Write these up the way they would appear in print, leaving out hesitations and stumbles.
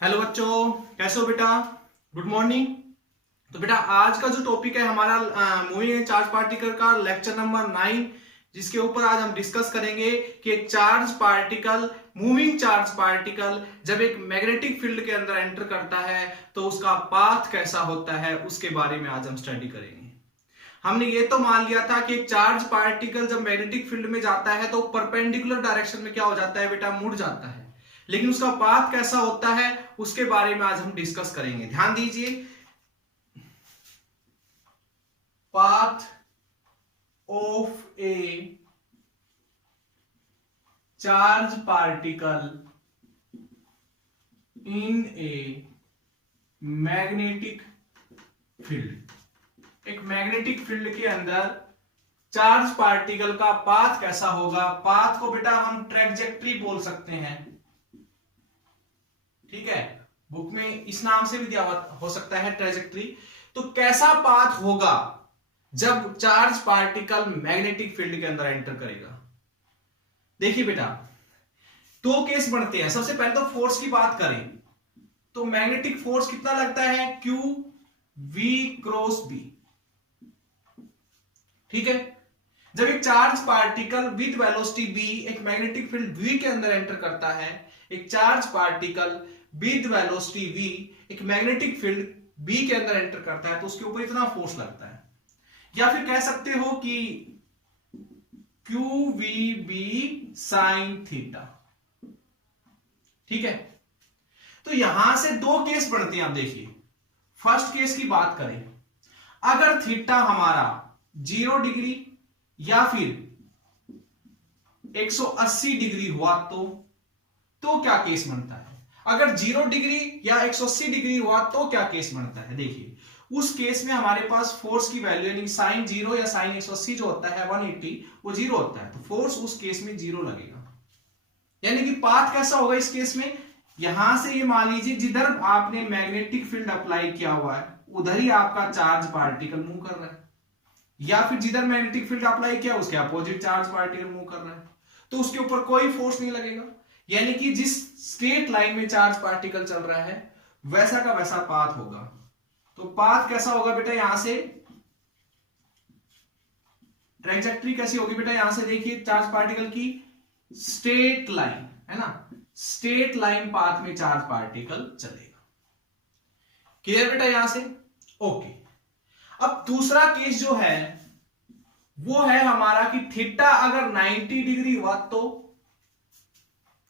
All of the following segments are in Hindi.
हेलो बच्चों, कैसे हो बेटा? Good morning. तो बेटा आज का जो टॉपिक है हमारा मूविंग एंड चार्ज पार्टिकल का लेक्चर नंबर 9, जिसके ऊपर आज हम डिस्कस करेंगे कि एक charge particle, moving charge particle जब एक मैग्नेटिक फील्ड के अंदर एंटर करता है तो उसका पाथ कैसा होता है, उसके बारे में आज हम स्टडी करेंगे। हमने ये तो मान लिया था कि एक चार्ज पार्टिकल जब मैग्नेटिक फील्ड में जाता है तो परपेंडिकुलर डायरेक्शन में क्या हो जाता है बेटा, मुड़ जाता है। लेकिन उसका पाथ कैसा होता है उसके बारे में आज हम डिस्कस करेंगे। ध्यान दीजिए, path of A charge particle in a magnetic field. एक मैग्नेटिक फील्ड के अंदर चार्ज पार्टिकल का पाथ कैसा होगा। पाथ को बेटा हम ट्रैजेक्टरी बोल सकते हैं, ठीक है, बुक में इस नाम से भी दिया हो सकता है ट्रैजेक्टरी। तो कैसा पाथ होगा जब चार्ज पार्टिकल मैग्नेटिक फील्ड के अंदर एंटर करेगा। देखिए बेटा, दो केस बनते हैं। सबसे पहले तो फोर्स की बात करें तो मैग्नेटिक फोर्स कितना लगता है, Q V क्रॉस B, ठीक है। जब एक charge particle with velocity v एक मैग्नेटिक फील्ड V के अंदर एंटर करता है, एक charge particle with velocity v एक मैग्नेटिक फील्ड B के अंदर एंटर करता है तो उसके ऊपर इतना फोर्स लगता है। या फिर कह सकते हो कि QVB साइन थीटा, ठीक है। तो यहां से दो केस बनते हैं। आप देखिए, फर्स्ट केस की बात करें, अगर थीटा हमारा 0 डिग्री या फिर 180 डिग्री हुआ तो क्या केस बनता है। अगर 0 डिग्री या 180 डिग्री हुआ तो क्या केस बनता है। देखिए, उस केस में हमारे पास फोर्स की वैल्यू यानी साइन 0 या साइन 180 जो होता है 180 वो 0 होता है, तो फोर्स उस केस में 0 लगेगा। यानी कि पाथ कैसा होगा इस केस में, यहां से ये मान लीजिए जिधर आपने मैग्नेटिक फील्ड अप्लाई किया हुआ है उधर ही आपका चार्ज पार्टिकल मूव कर रहा है, या फिर जिधर मैग्नेटिक फील्ड अप्लाई किया उसके अपोजिट चार्ज पार्टिकल मूव कर रहा है, तो उसके ऊपर कोई फोर्स नहीं लगेगा। यानी कि जिस स्ट्रेट लाइन में चार्ज पार्टिकल चल रहा है वैसा का वैसा पाथ होगा। तो पाथ कैसा होगा बेटा, यहां से ट्रैजेक्टरी कैसी होगी बेटा, यहां से देखिए चार्ज पार्टिकल की स्ट्रेट लाइन है ना, स्ट्रेट लाइन पाथ में चार्ज पार्टिकल चलेगा। क्लियर बेटा यहां से, ओके। अब दूसरा केस जो है वो है हमारा कि थीटा अगर 90 डिग्री हुआ तो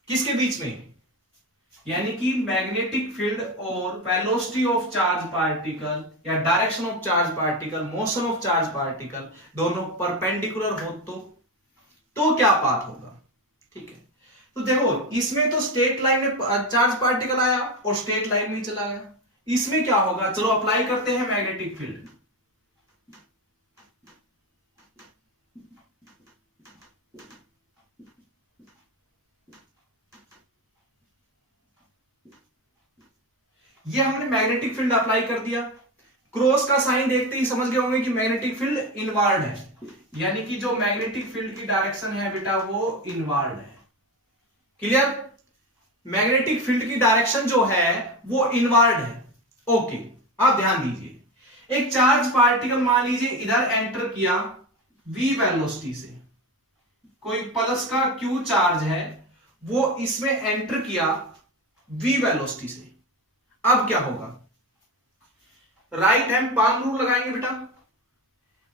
किसके बीच में, यानी कि मैग्नेटिक फील्ड और वेलोसिटी ऑफ चार्ज पार्टिकल या direction of charge particle, motion of charge particle दोनों परपेंडिकुलर हो तो क्या पाथ होगा, ठीक है। तो देखो, इसमें तो स्ट्रेट लाइन में चार्ज पार्टिकल आया और स्ट्रेट लाइन में चला गया। इसमें क्या होगा, चलो अप्लाई करते हैं मैग्नेटिक फील्ड। ये हमने मैग्नेटिक फील्ड अप्लाई कर दिया, क्रॉस का साइन देखते ही समझ गए होंगे कि मैग्नेटिक फील्ड इनवर्ड है, यानी कि जो मैग्नेटिक फील्ड की डायरेक्शन है बेटा वो इनवर्ड है। क्लियर, मैग्नेटिक फील्ड की डायरेक्शन जो है वो इनवर्ड है, ओके। आप ध्यान दीजिए, एक चार्ज पार्टिकल मान लीजिए इधर एंटर किया v वेलोसिटी से, कोई प्लस का q चार्ज है वो इसमें एंटर किया v वेलोसिटी से। अब क्या होगा, राइट हैंड पाम रूल लगाएंगे बेटा।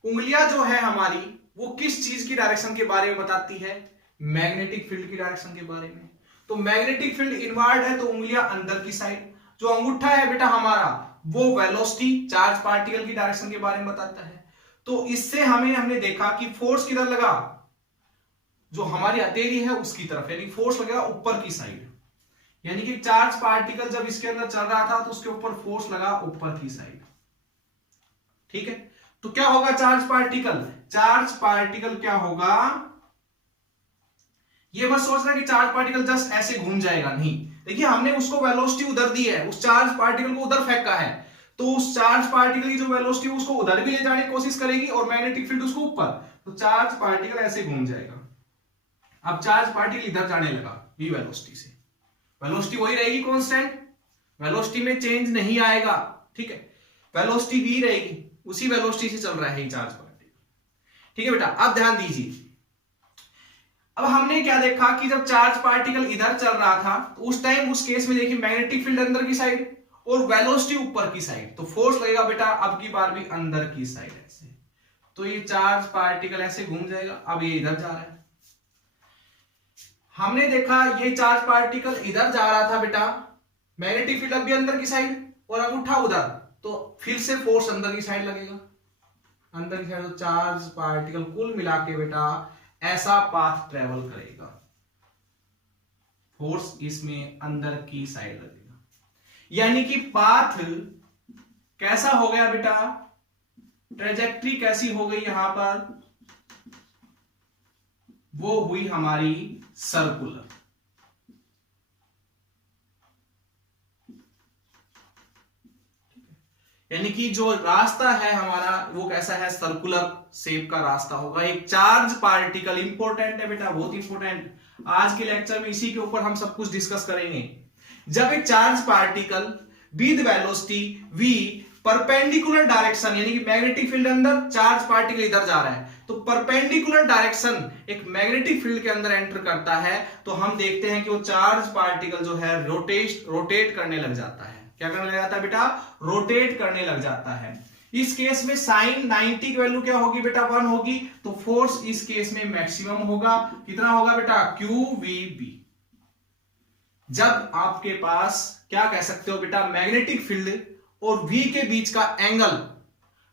उंगलियां जो है हमारी वो किस चीज की डायरेक्शन के बारे में बताती है, मैग्नेटिक फील्ड की डायरेक्शन के बारे में। तो मैग्नेटिक फील्ड इनवर्ड है तो उंगलियां अंदर की साइड, जो अंगूठा है बेटा हमारा वो वेलोसिटी चार्ज पार्टिकल की डायरेक्शन के बारे में बताता है। तो इससे हमने देखा कि फोर्स किधर लगा, जो हमारी हथेली है उसकी तरफ, यानी फोर्स लगा ऊपर की साइड। यानी कि चार्ज पार्टिकल जब इसके अंदर चल रहा था तो उसके ऊपर फोर्स लगा ऊपर की साइड, ठीक है। तो क्या होगा चार्ज पार्टिकल क्या होगा, ये बस सोचना कि चार्ज पार्टिकल जस्ट ऐसे घूम जाएगा, नहीं। देखिए, हमने उसको वेलोसिटी उधर दी है, उस चार्ज पार्टिकल को उधर फेंका है, तो उस चार्ज पार्टिकल की जो वेलोसिटी उसको उधर भी ले जाने की कोशिश करेगी और मैग्नेटिक फील्ड उसको ऊपर, तो चार्ज पार्टिकल ऐसे घूम जाएगा। अब चार्ज पार्टिकल इधर जाने लगा v वेलोसिटी से, वेलोसिटी वही रहेगी कांस्टेंट, वेलोसिटी में चेंज नहीं आएगा, ठीक है, वेलोसिटी v रहेगी, उसी वेलोसिटी से चल रहा है ये चार्ज पार्टिकल। ठीक है बेटा, अब ध्यान दीजिए, अब हमने क्या देखा कि जब चार्ज पार्टिकल इधर चल रहा था तो उस टाइम उस केस में देखिए मैग्नेटिक फील्ड अंदर की साइड और वेलोसिटी ऊपर की साइड, तो फोर्स लगेगा बेटा अब की बार भी अंदर की साइड ऐसे, तो ये चार्ज पार्टिकल ऐसे घूम जाएगा। अब ये इधर जा रहा है, हमने देखा ये चार्ज पार्टिकल इधर जा रहा था बेटा, मैग्नेटिक फील्ड अब भी अंदर की साइड और अब उठा उधर, तो फिर से फोर्स अंदर की साइड लगेगा, अंदर की साइड, तो चार्ज पार्टिकल कुल मिला के बेटा ऐसा पाथ ट्रेवल करेगा, फोर्स इसमें अंदर की साइड लगेगा, यानी कि पाथ कैसा हो गया बेटा, ट्रेजेक्ट्री कैसी हो गई यहां पर, वो हुई हमारी सर्कुलर। यानी कि जो रास्ता है हमारा वो कैसा है, सर्कुलर शेप का रास्ता होगा। एक चार्ज पार्टिकल इंपॉर्टेंट है बेटा, बहुत इंपॉर्टेंट, आज के लेक्चर में इसी के ऊपर हम सब कुछ डिस्कस करेंगे। जब एक charge particle with velocity v perpendicular direction, यानी कि मैग्नेटिक फील्ड अंदर, चार्ज पार्टिकल इधर जा रहा है, तो परपेंडिकुलर डायरेक्शन एक मैग्नेटिक फील्ड के अंदर एंटर करता है, तो हम देखते हैं कि वो चार्ज पार्टिकल जो है रोटेट करने लग जाता है। क्या करने लग जाता है बेटा, रोटेट करने लग जाता है। इस केस में साइन 90 की वैल्यू क्या होगी बेटा, 1 होगी, तो फोर्स इस केस में मैक्सिमम होगा, कितना होगा बेटा, QVB। जब आपके पास क्या कह सकते हो बेटा, मैग्नेटिक फील्ड और V के बीच का एंगल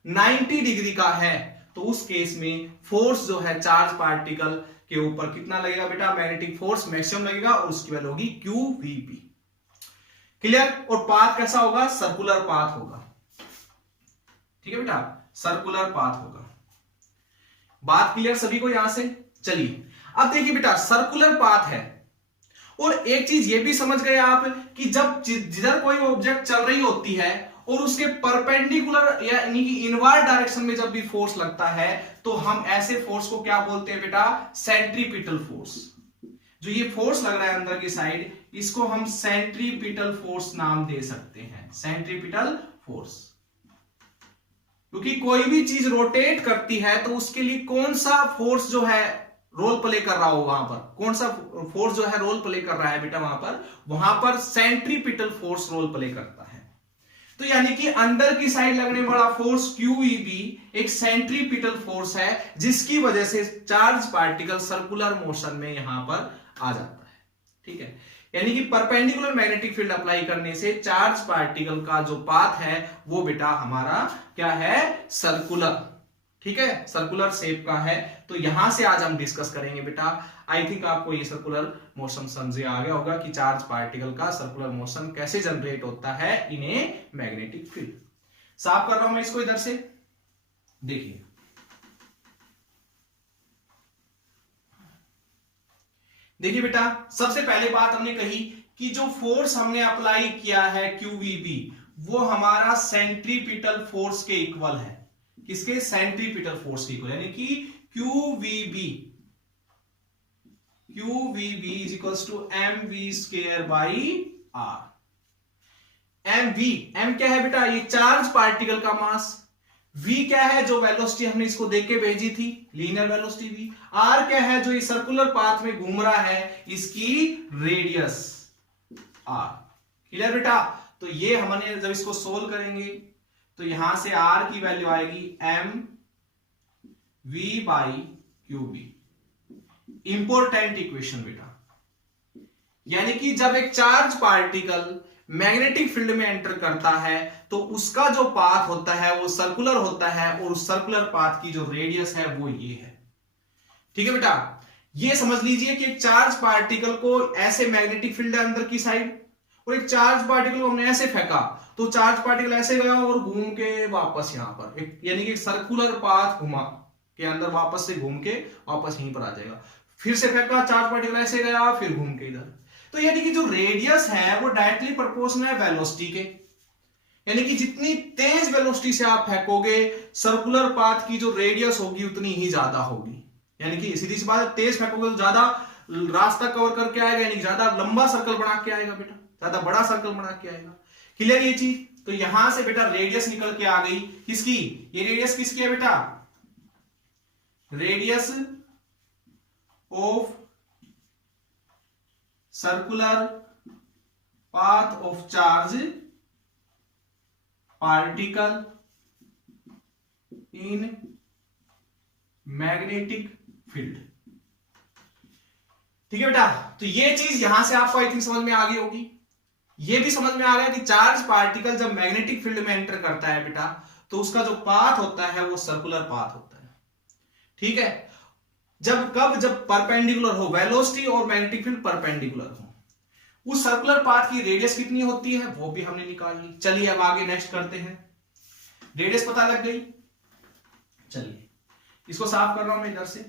90 डिग्री का है, तो उस केस में फोर्स जो है चार्ज पार्टिकल के ऊपर कितना लगेगा बेटा, मैग्नेटिक फोर्स मैक्सिमम लगेगा और उसकी वैल्यू होगी QVB। क्लियर। और पाथ कैसा होगा, सर्कुलर पाथ होगा, ठीक है बेटा, सर्कुलर पाथ होगा। बात क्लियर सभी को यहां से। चलिए अब देखिए बेटा, सर्कुलर पाथ है, और एक चीज ये भी समझ गए आप कि जब जिधर कोई ऑब्जेक्ट चल रही होती है और उसके परपेंडिकुलर यानी कि इनवर्ड डायरेक्शन में जब भी फोर्स लगता है, तो हम ऐसे फोर्स को क्या बोलते हैं बेटा, सेंट्रीपिटल फोर्स। जो ये फोर्स लग रहा है अंदर की साइड, इसको हम सेंट्रीपिटल फोर्स नाम दे सकते हैं, सेंट्रीपिटल फोर्स। क्योंकि कोई भी चीज रोटेट करती है तो उसके लिए कौन सा फोर्स जो है रोल प्ले कर रहा हो, वहां पर कौन सा फोर्स जो है रोल प्ले कर रहा है बेटा, वहां पर सेंट्रीपिटल फोर्स रोल प्ले करता है। तो यानी कि अंदर की साइड लगने वाला फोर्स QEB एक सेंट्रीपिटल फोर्स है, जिसकी वजह से चार्ज पार्टिकल सर्कुलर मोशन में यहां पर आ जाता है। ठीक है, यानी कि परपेंडिकुलर मैग्नेटिक फील्ड अप्लाई करने से चार्ज पार्टिकल का जो पाथ है वो बेटा हमारा क्या है, सर्कुलर। ठीक है, सर्कुलर शेप का है। तो यहां से आज हम डिस्कस करेंगे बेटा। आई थिंक आपको ये सर्कुलर मोशन समझ आ गया होगा कि चार्ज पार्टिकल का सर्कुलर मोशन कैसे जनरेट होता है इन ए मैग्नेटिक फील्ड। साफ कर रहा हूं मैं इसको इधर से, देखिए देखिए बेटा, सबसे पहले बात हमने कही कि जो फोर्स हमने अप्लाई किया है QVB, वो हमारा सेंट्रीपिटल फोर्स के इक्वल है। किसके, सेंट्रीपिटल फोर्स के इक्वल, यानी कि QVB is equals to mv square by r। m क्या है बेटा, ये चार्ज पार्टिकल का मास। v क्या है, जो वेलोसिटी हमने इसको देख के भेजी थी, लीनियर वेलोसिटी v। r क्या है, जो ये सर्कुलर पाथ में घूम रहा है, इसकी रेडियस r। क्लियर बेटा। तो ये हमने जब इसको सोल्व करेंगे तो यहां से r की वैल्यू आएगी mv by QB। Important equation बेटा, यानी कि जब एक चार्ज पार्टिकल मैग्नेटिक फील्ड में एंटर करता है तो उसका जो पाथ होता है वो सर्कुलर होता है, और उस सर्कुलर पाथ की जो रेडियस है वो ये है। ठीक है बेटा, ये समझ लीजिए कि एक चार्ज पार्टिकल को ऐसे मैग्नेटिक फील्ड है अंदर की साइड, और एक चार्ज पार्टिकल को हमने ऐसे फेंका तो चार्ज पार्टिकल ऐसे गया और घूम के वापस यहां पर एक, यानी कि सर्कुलर पाथ घुमा के अंदर वापस से घूम के वापस यहीं पर आ जाएगा। फिर से फेंका, चार्ज पार्टिकल ऐसे गया, फिर घूम के इधर। तो यानी कि जो रेडियस है वो डायरेक्टली प्रोपोर्शनल है वेलोसिटी के, यानी कि जितनी तेज वेलोसिटी से आप फेंकोगे सर्कुलर पाथ की जो रेडियस होगी उतनी ही ज्यादा होगी। यानी कि सीधी सी बात है, तेज फेंकोगे तो ज्यादा रास्ता कवर करके आएगा, यानी कि ज्यादा लंबा सर्कल बना के आएगा बेटा। ज्यादा बड़ा सर्कल बना के आएगा। क्लियर ये चीज? तो यहां से बेटा रेडियस निकल के आ गई किसकी, ये रेडियस किसकी है बेटा, radius of circular path of charge particle in magnetic field. ठीक है बेटा, तो ये चीज यहां से आपको आई थिंक समझ में आ गई होगी। ये भी समझ में आ गया कि चार्ज पार्टिकल जब मैग्नेटिक फील्ड में एंटर करता है बेटा, तो उसका जो पाथ होता है वो सर्कुलर पाथ होता है। ठीक है, जब परपेंडिकुलर हो, वेलोसिटी और मैग्नेटिक फील्ड परपेंडिकुलर हो, उस सर्कुलर पाथ की रेडियस कितनी होती है वो भी हमने निकाल ली। चलिए अब आगे नेक्स्ट करते हैं। रेडियस पता लग गई, चलिए इसको साफ कर रहा हूं मैं इधर से।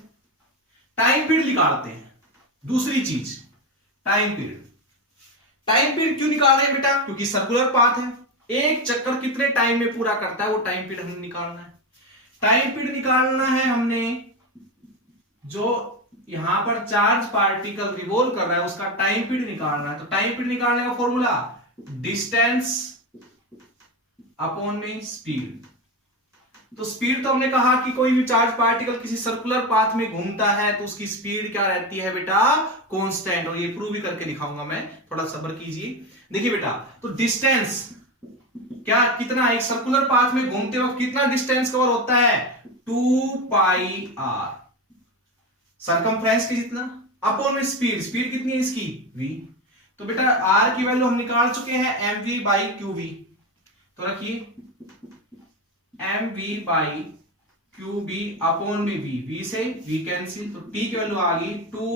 टाइम पीरियड निकालते हैं। दूसरी चीज टाइम पीरियड। टाइम पीरियड क्यों निकाल रहे हैं बेटा, क्योंकि सर्कुलर पाथ है, एक चक्कर कितने टाइम में पूरा करता है वो टाइम पीरियड हमें निकालना है। टाइम पीरियड निकालना है हमने, जो यहां पर चार्ज पार्टिकल रिवॉल्व कर रहा है उसका टाइम पीरियड निकालना है। तो टाइम पीरियड निकालने का फॉर्मूला डिस्टेंस अपॉन में स्पीड। तो स्पीड तो हमने कहा कि कोई भी चार्ज पार्टिकल किसी सर्कुलर पाथ में घूमता है तो उसकी स्पीड क्या रहती है बेटा, कांस्टेंट। और ये प्रूव भी करके दिखाऊंगा मैं, थोड़ा सब्र कीजिए। देखिए बेटा, तो डिस्टेंस क्या कितना, एक सर्कुलर पाथ में घूमते वक्त कितना डिस्टेंस कवर होता है, 2 पाई आर, सरकमफ्रेंस के जितना, अपॉन में स्पीड। स्पीड कितनी है इसकी, v। तो बेटा आर की वैल्यू हम निकाल चुके हैं mv बाई qv। तो रखिए mv बाई qb अपॉन में v से v कैंसिल, तो t की वैल्यू आ गई 2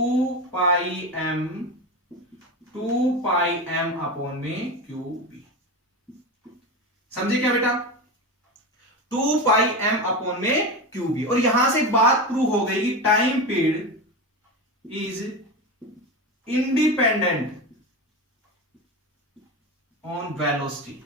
पाई m अपॉन में qb। समझे क्या बेटा, 2 पाई m अपॉन में qb। और यहां से एक बात प्रूव हो गई कि time period is independent on velocity.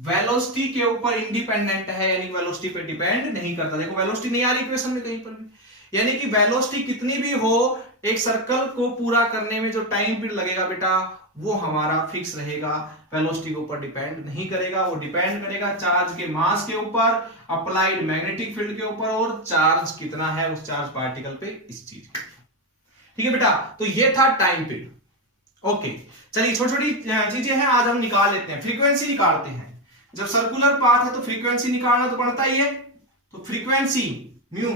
Velocity के ऊपर इंडिपेंडेंट है, यानी वेलोसिटी पे डिपेंड नहीं करता। देखो वेलोसिटी नहीं आ रही इक्वेशन में कहीं पर भी, यानी कि वेलोसिटी कितनी भी हो, एक सर्कल को पूरा करने में जो टाइम पीरियड लगेगा बेटा वो हमारा फिक्स रहेगा, वेलोसिटी के ऊपर डिपेंड नहीं करेगा। वो डिपेंड करेगा चार्ज के मास के ऊपर, अप्लाइड मैग्नेटिक फील्ड के ऊपर, और चार्ज कितना है उस चार्ज पार्टिकल पे, इस चीज। ठीक है बेटा, तो ये था टाइम पीरियड। ओके, चलिए छोटी छोटी चीजें हैं आज हम निकाल लेते हैं। फ्रीक्वेंसी निकालते हैं। जब सर्कुलर पाथ है तो फ्रीक्वेंसी निकालना तो पड़ता ही है। तो फ्रीक्वेंसी म्यू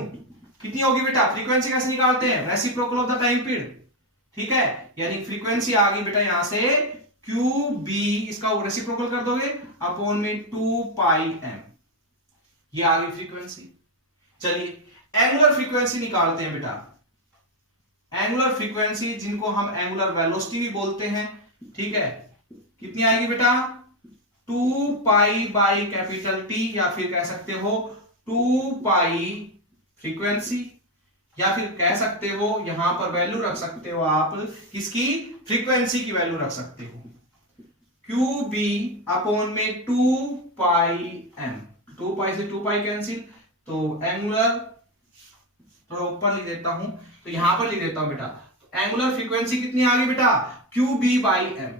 कितनी होगी बेटा, फ्रीक्वेंसी कैसे निकालते हैं, reciprocal of the time period. ठीक है, यानी फ्रीक्वेंसी आ गई बेटा यहां से QB, इसका रेसिप्रोकल कर दोगे अपॉन में 2 पाई m, ये आ गई फ्रीक्वेंसी। चलिए एंगुलर फ्रीक्वेंसी निकालते हैं बेटा। एंगुलर फ्रीक्वेंसी जिनको हम एंगुलर वेलोसिटी भी बोलते हैं, ठीक है, कितनी आएगी बेटा, 2 पाई बाई कैपिटल T, या फिर कह सकते हो 2 पाई फ्रीक्वेंसी, या फिर कह सकते हो यहां पर वैल्यू रख सकते हो आप किसकी, फ्रीक्वेंसी की वैल्यू रख सकते हो QB अपॉन में 2 पाई m। 2 पाई से 2 पाई कैंसिल, तो एंगुलर थोड़ा ऊपर लिख देता हूं, तो यहां पर लिख देता हूं बेटा। तो एंगुलर फ्रीक्वेंसी कितनी आ गई बेटा, QB बाई m।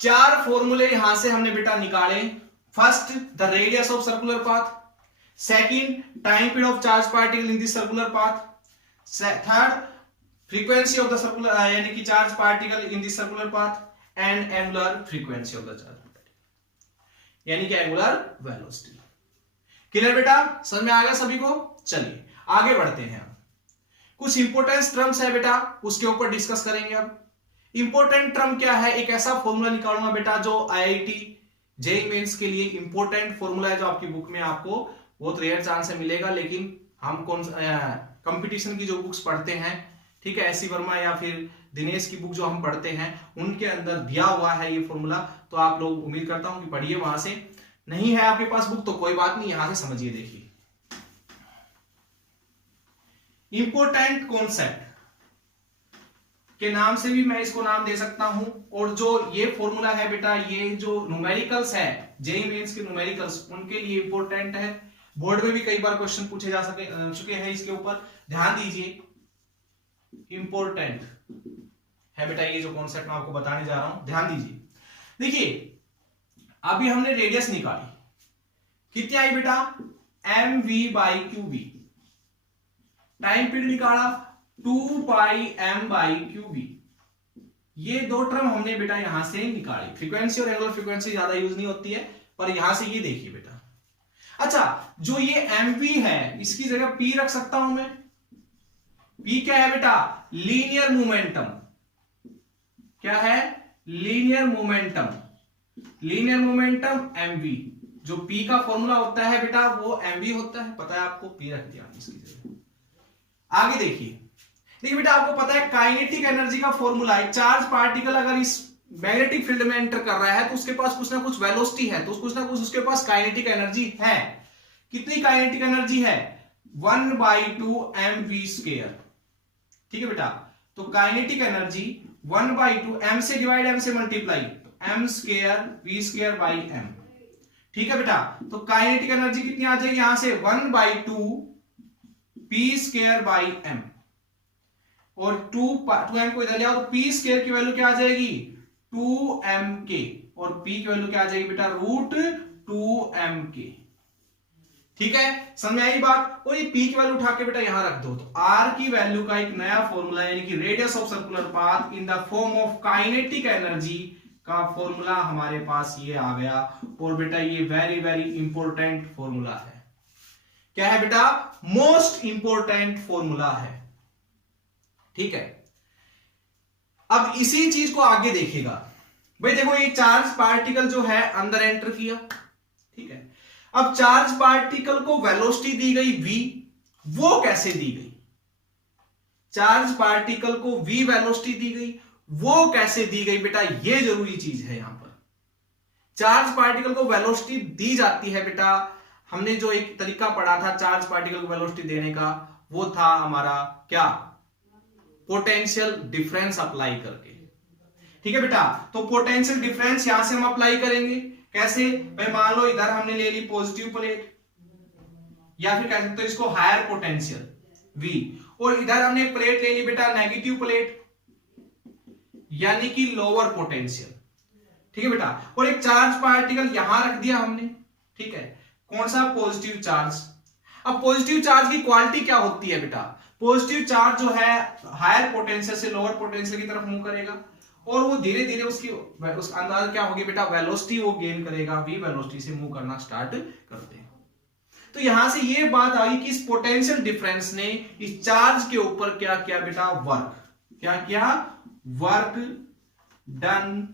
4 फॉर्मूले यहां से हमने बेटा निकाले। First, the radius of circular path. Second, time period of charge particle in this circular path. Third, frequency of the circular यानी कि charge particle in this circular path, and angular frequency of the charge particle यानी कि एंगुलर वेलोसिटी। क्लियर बेटा, समझ में आ गया सभी को। चलिए आगे बढ़ते हैं। कुछ इंपोर्टेंट टर्म्स है बेटा, उसके ऊपर डिस्कस करेंगे। अब इंपोर्टेंट टर्म क्या है, एक ऐसा फॉर्मूला निकालूंगा बेटा जो IIT जेईई मेंस के लिए इंपोर्टेंट फॉर्मूला है, जो आपकी बुक में आपको बहुत रेयर चांस से मिलेगा। लेकिन हम कौन कंपटीशन की जो बुक्स पढ़ते हैं, ठीक है, एससी वर्मा या फिर दिनेश की बुक जो हम पढ़ते हैं, उनके अंदर दिया हुआ है ये फॉर्मूला। तो आप लोग उम्मीद करता हूं कि पढ़िए वहां से। नहीं है आपके पास बुक तो कोई बात नहीं, यहां से समझिए। देखिए इंपोर्टेंट कॉन्सेप्ट के नाम से भी मैं इसको नाम दे सकता हूं। और जो ये फॉर्मूला है बेटा, ये जो न्यूमेरिकल्स है, जेईई मेंस के न्यूमेरिकल्स, उनके लिए इंपॉर्टेंट है। बोर्ड में भी कई बार क्वेश्चन पूछे जा चुके हैं इसके ऊपर, ध्यान दीजिए। इंपॉर्टेंट है बेटा ये जो कॉन्सेप्ट मैं आपको बताने जा रहा हूं, ध्यान दीजिए। देखिए अभी हमने रेडियस निकाली, कितनी आई बेटा, mv/qb। टाइम पीरियड निकाला 2πm/qb। ये दो टर्म हमने बेटा यहां से निकाली। फ्रीक्वेंसी और एंगुलर फ्रीक्वेंसी ज्यादा यूज नहीं होती है, पर यहां से ये देखिए बेटा। अच्छा, जो ये mv है इसकी जगह p रख सकता हूं मैं। p क्या है बेटा, लीनियर मोमेंटम। क्या है, linear momentum. Linear momentum mv, जो p का फॉर्मूला होता है बेटा वो mv होता है, पता है आपको, p रख दिया इसकी जगह। आगे देखिए, देखिए बेटा आपको पता है काइनेटिक एनर्जी का फॉर्मूला है। चार्ज पार्टिकल अगर इस मैग्नेटिक फील्ड में एंटर कर रहा है तो उसके पास कुछ ना कुछ वेलोसिटी है, तो कुछ ना कुछ उसके पास काइनेटिक एनर्जी है। कितनी काइनेटिक एनर्जी है, 1/2 mv²। ठीक है बेटा, तो काइनेटिक एनर्जी 1/2 m से डिवाइड m से मल्टीप्लाई, तो m² v²/m। ठीक है बेटा, तो काइनेटिक एनर्जी कितनी आ जाएगी यहां से, 1/2 p²/m। और 2m को इधर ले आओ तो p² की वैल्यू क्या आ जाएगी, 2mk। और p की वैल्यू क्या आ जाएगी बेटा, √2mk। ठीक है, समझ में आई बात। और ये p की वैल्यू उठा के बेटा यहां रख दो, तो r की वैल्यू का एक नया फॉर्मूला यानी कि radius of circular path in the form of kinetic energy का फॉर्मूला हमारे पास ये आ गया। और बेटा ये वेरी वेरी इंपॉर्टेंट फॉर्मूला है। क्या है बेटा, मोस्ट इंपॉर्टेंट फॉर्मूला है। ठीक है, अब इसी चीज को आगे देखिएगा भाई। देखो ये चार्ज पार्टिकल जो है अंदर एंटर किया, ठीक है। अब चार्ज पार्टिकल को वेलोसिटी दी गई v, वो कैसे दी गई, चार्ज पार्टिकल को v वेलोसिटी दी गई, वो कैसे दी गई बेटा, ये जरूरी चीज है यहां पर। चार्ज पार्टिकल को वेलोसिटी दी जाती है बेटा, हमने जो एक तरीका पढ़ा था चार्ज पार्टिकल को वेलोसिटी देने का, वो था हमारा क्या, पोटेंशियल डिफरेंस अप्लाई करके। ठीक है बेटा, तो पोटेंशियल डिफरेंस यहां से हम अप्लाई करेंगे। कैसे भाई, मान लो इधर हमने ले ली पॉजिटिव प्लेट, या फिर कह सकते हो इसको हायर पोटेंशियल V, और इधर हमने एक प्लेट ले ली बेटा नेगेटिव प्लेट, यानी कि लोअर पोटेंशियल। ठीक है बेटा, और एक चार्ज पार्टिकल यहां रख दिया हमने। ठीक है, कौन सा, पॉजिटिव चार्ज। अब पॉजिटिव चार्ज की क्वालिटी क्या होती है बेटा, पॉजिटिव चार्ज जो है हायर पोटेंशियल से लोअर पोटेंशियल की तरफ मूव करेगा, और वो धीरे धीरे उस अंदाज क्या होगी बेटा, वेलोसिटी वो गेन करेगा, v वेलोसिटी से मूव करना स्टार्ट करते हैं। तो यहां से ये बात आई कि इस पोटेंशियल डिफरेंस ने इस चार्ज के ऊपर क्या किया बेटा, वर्क। क्या किया, वर्क डन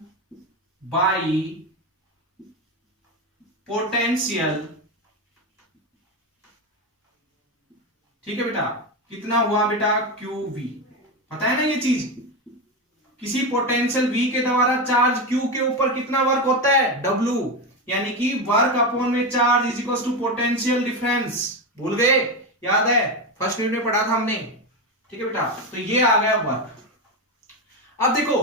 बाय पोटेंशियल। ठीक है बेटा, कितना हुआ बेटा, QV। पता है ना ये चीज, किसी पोटेंशियल V के द्वारा चार्ज Q के ऊपर कितना वर्क होता है, W, यानी कि वर्क अपॉन में charge is equal to potential difference. भूल गए, याद है फर्स्ट यूनिट में पढ़ा था हमने। ठीक है बेटा, तो ये आ गया वर्क। अब देखो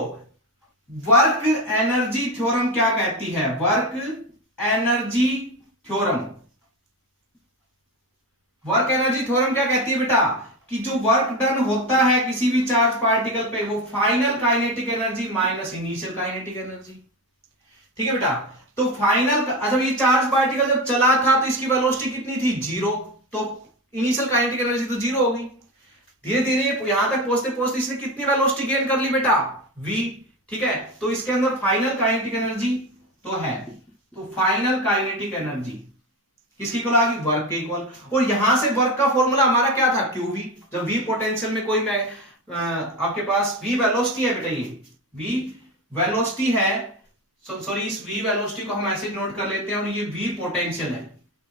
वर्क एनर्जी थ्योरम क्या कहती है, work energy theorem, work energy theorem क्या कहती है बेटा, कि जो वर्क डन होता है किसी भी चार्ज पार्टिकल पे, वो final kinetic energy minus initial kinetic energy. ठीक है बेटा, तो फाइनल, अच्छा ये चार्ज पार्टिकल जब चला था तो इसकी वेलोसिटी कितनी थी, 0, तो इनिशियल काइनेटिक एनर्जी तो 0 होगी। धीरे धीरे यहां तक पहुंचते पहुंचते इसने कितनी वेलोसिटी गेन कर ली बेटा, v। ठीक है, तो इसके अंदर फाइनल काइनेटिक एनर्जी तो है, तो फाइनल काइनेटिक एनर्जी किसकी इक्वल आ गई, वर्क के इक्वल। और यहां से वर्क का फॉर्मूला हमारा क्या था, QV। जब V पोटेंशियल में कोई आपके पास V वेलोसिटी है बेटा, ये V वेलोसिटी है, सॉरी इस V वेलोसिटी को हम ऐसे नोट कर लेते हैं, और ये V पोटेंशियल है।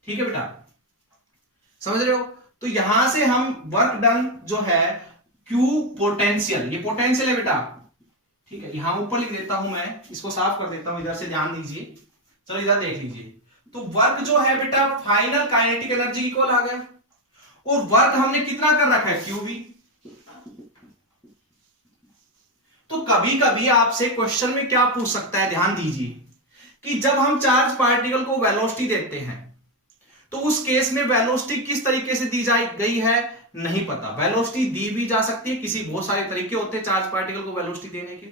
ठीक है बेटा, समझ रहे हो। तो यहां से हम वर्क डन जो है Q पोटेंशियल, ये पोटेंशियल है बेटा। ठीक है, यहां ऊपर लिख देता हूं मैं, इसको साफ कर देता हूं, इधर से ध्यान दीजिए। चलो इधर देख लीजिए, तो वर्क जो है बेटा फाइनल काइनेटिक एनर्जी इक्वल आ गया, और वर्क हमने कितना कर रखा है, QV। तो कभी कभी आपसे क्वेश्चन में क्या पूछ सकता है, ध्यान दीजिए, कि जब हम चार्ज पार्टिकल को वेलोसिटी देते हैं तो उस केस में वेलोसिटी किस तरीके से दी गई है, नहीं पता। वेलोसिटी दी भी जा सकती है, किसी बहुत सारे तरीके होते हैं चार्ज पार्टिकल को वेलोसिटी देने के,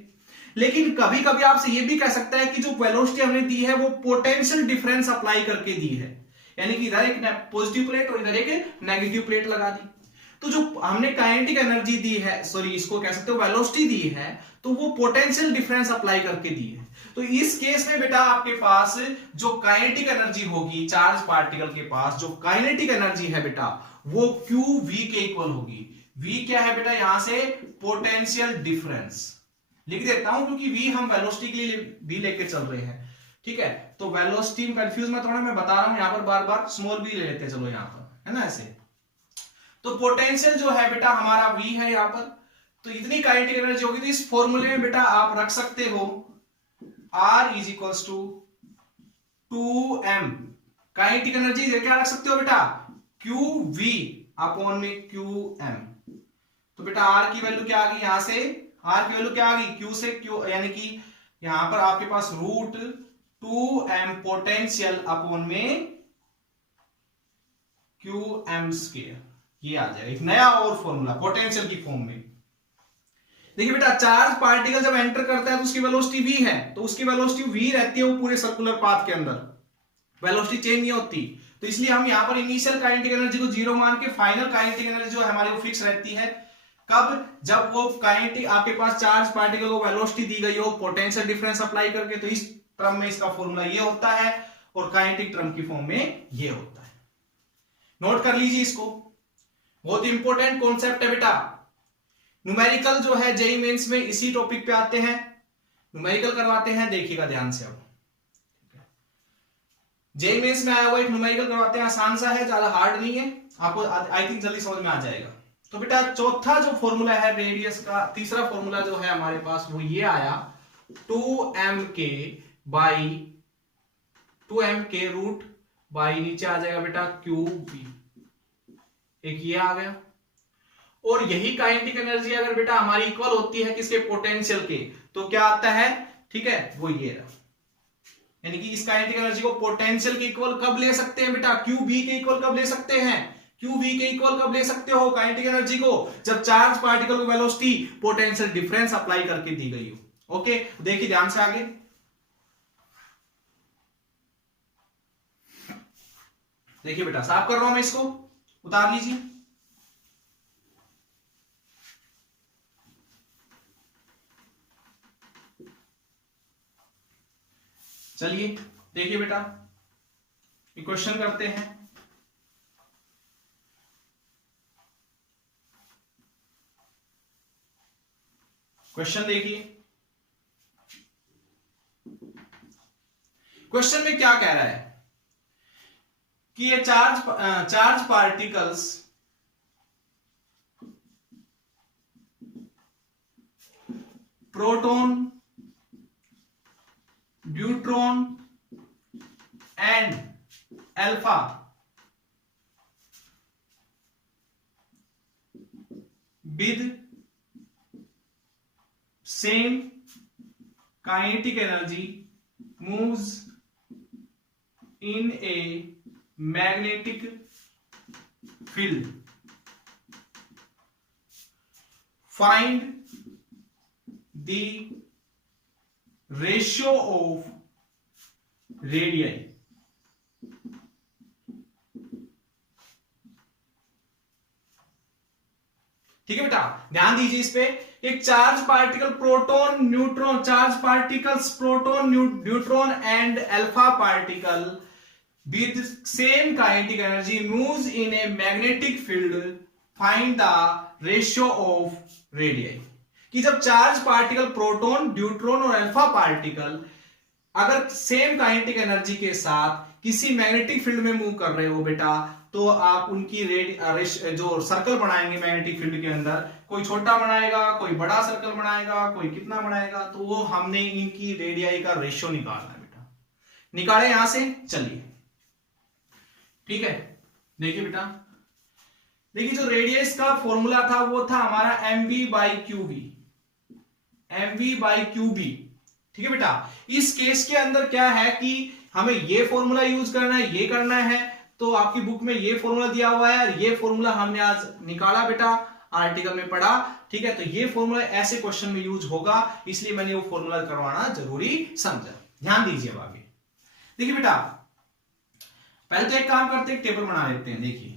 लेकिन कभी कभी आपसे ये भी कह सकता है कि जो वेलोसिटी हमने दी है वो पोटेंशियल डिफरेंस अप्लाई करके दी है, यानी कि इधर एक पॉजिटिव प्लेट और इधर एक नेगेटिव प्लेट लगा दी। तो जो हमने काइनेटिक एनर्जी दी है, सॉरी इसको कह सकते हो वेलोसिटी दी है, तो वो पोटेंशियल डिफरेंस अप्लाई करके दी है। तो इस केस में बेटा आपके पास जो काइनेटिक एनर्जी होगी चार्ज पार्टिकल के पास, जो काइनेटिक एनर्जी है बेटा वो क्यू वी के इक्वल होगी। वी क्या है बेटा, यहां से पोटेंशियल डिफरेंस लिख देता हूं क्योंकि वी हम वेलोसिटी के लिए भी लेके चल रहे हैं, ठीक है। तो वेलोसिटी में कंफ्यूज मत होना, मैं बता रहा हूं यहां पर बार बार स्मॉल वी ले लेते चलो यहां पर, है ना ऐसे। तो पोटेंशियल जो है बेटा हमारा वी है यहां पर, तो इतनी काइनेटिक एनर्जी होगी। तो इस फॉर्मूले में बेटा आप रख सकते हो R is equals to 2m, kinetic energy क्या रख सकते हो बेटा, क्यू वी अपॉन में क्यू एम। तो बेटा R की वैल्यू क्या आ गई, यहां से R की वैल्यू क्या आ गई, Q से Q, यानी कि यहां पर आपके पास रूट 2m पोटेंशियल अपॉन में QM स्क्वायर, ये आ जाएगा एक नया और फॉर्मूला पोटेंशियल की फॉर्म में। देखिए बेटा चार्ज पार्टिकल जब एंटर करता है तो उसकी वेलोसिटी v है, तो उसकी वेलोसिटी v रहती है वो पूरे सर्कुलर पाथ के अंदर, वेलोसिटी चेंज नहीं होती। तो इसलिए हम यहां पर इनिशियल काइनेटिक एनर्जी को 0 मान के फाइनल काइनेटिक एनर्जी जो है हमारी वो फिक्स रहती है। कब, जब वो काइनेटिक आपके पास चार्ज पार्टिकल को वेलोसिटी दी गई हो पोटेंशियल डिफरेंस अप्लाई करके, तो इस टर्म में इसका फॉर्मूला ये होता है और काइनेटिक टर्म की फॉर्म में ये होता है। नोट कर लीजिए इसको, बहुत इंपॉर्टेंट कॉन्सेप्ट है बेटा। न्यूमेरिकल जो है जेईई मेंस में इसी टॉपिक पे आते हैं, न्यूमेरिकल करवाते हैं, देखिएगा ध्यान से। अब जेईई मेंस में आया हुआ एक न्यूमेरिकल करवाते हैं, आसान सा है, ज्यादा हार्ड नहीं है, आपको आई थिंक जल्दी समझ में आ जाएगा। तो बेटा चौथा जो फॉर्मूला है रेडियस का, तीसरा फॉर्मूला जो है हमारे पास वो ये आया 2m के बाई 2m के रूट बाई नीचे आ जाएगा बेटा क्यू बी, एक ये आ गया। और यही काइनेटिक एनर्जी अगर बेटा हमारी इक्वल होती है किसके, पोटेंशियल के, तो क्या आता है, ठीक है, वो ये रहा। यानी कि इस काइनेटिक एनर्जी को पोटेंशियल के इक्वल कब ले सकते हैं बेटा, क्यू बी के इक्वल कब ले सकते हैं, क्यू बी के इक्वल कब ले सकते हो काइनेटिक एनर्जी को, जब चार्ज पार्टिकल को वेलोसिटी पोटेंशियल डिफरेंस अप्लाई करके दी गई हो। ओके देखिए ध्यान से आगे, देखिए बेटा साफ कर रहा हूं मैं इसको, उतार लीजिए। चलिए देखिए बेटा क्वेश्चन करते हैं। क्वेश्चन देखिए, क्वेश्चन में क्या कह रहा है कि ये charge particles proton, neutron and alpha with same kinetic energy moves in a magnetic field. Find the ratio of radii. ठीक है बेटा ध्यान दीजिए इस पे। एक charge particle proton neutron, charge particles proton neutron and alpha particle with same kinetic energy moves in a magnetic field, find the ratio of radius. कि जब चार्ज पार्टिकल प्रोटॉन न्यूट्रॉन और अल्फा पार्टिकल अगर सेम काइनेटिक एनर्जी के साथ किसी मैग्नेटिक फील्ड में मूव कर रहे हो बेटा, तो आप उनकी जो सर्कल बनाएंगे मैग्नेटिक फील्ड के अंदर, कोई छोटा बनाएगा, कोई बड़ा सर्कल बनाएगा, कोई कितना बनाएगा, तो वो हमने इनकी रेडियाई का रेशियो निकालना है बेटा। निकाले यहां से, चलिए ठीक है। देखिए बेटा, देखिए जो रेडियस का फॉर्मूला था वो था हमारा mv by q B, mv by q B. ठीक है बेटा, इस केस के अंदर क्या है कि हमें ये फॉर्मूला यूज करना है, ये करना है, तो आपकी बुक में ये फॉर्मूला दिया हुआ है और ये फॉर्मूला हमने आज निकाला बेटा, आर्टिकल में पढ़ा, ठीक है। तो ये फॉर्मूला ऐसे क्वेश्चन में यूज होगा, इसलिए मैंने वो फॉर्मूला करवाना जरूरी समझा। ध्यान दीजिए अब आगे। देखिए बेटा, पहले तो एक काम करते हैं, टेबल बना लेते हैं। देखिए